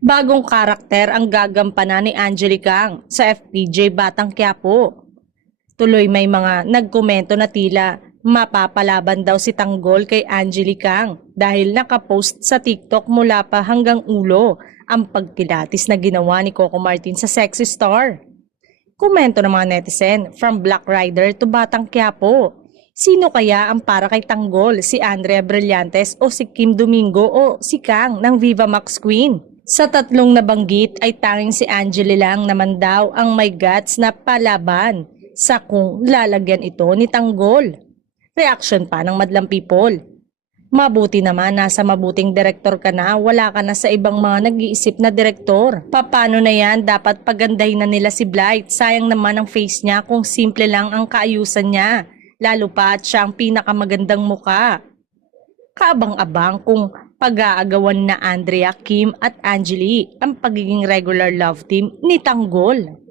Bagong karakter ang gagampanan ni Angelica sa FPJ Batang Quiapo. Tuloy may mga nagkomento na tila mapapalaban daw si Tanggol kay Angelica dahil nakapost sa TikTok mula pa hanggang ulo ang pagkilatis na ginawa ni Coco Martin sa sexy star. Komento ng mga netizen, from Black Rider to Batang Quiapo. Sino kaya ang para kay Tanggol, si Andrea Brillantes o si Kim Domingo o si Kang ng Viva Max Queen? Sa tatlong nabanggit ay tanging si Angeli lang naman daw ang may guts na palaban sa kung lalagyan ito ni Tanggol. Reaction pa ng madlang people. Mabuti naman nasa mabuting direktor ka na, wala ka na sa ibang mga nag-iisip na direktor. Paano na yan? Dapat pagandahin na nila si Blight. Sayang naman ang face niya kung simple lang ang kaayusan niya. Lalo pa at siya ang pinakamagandang muka. Kaabang-abang kung pag-aagawan na Andrea, Kim at Angeli ang pagiging regular love team ni Tanggol.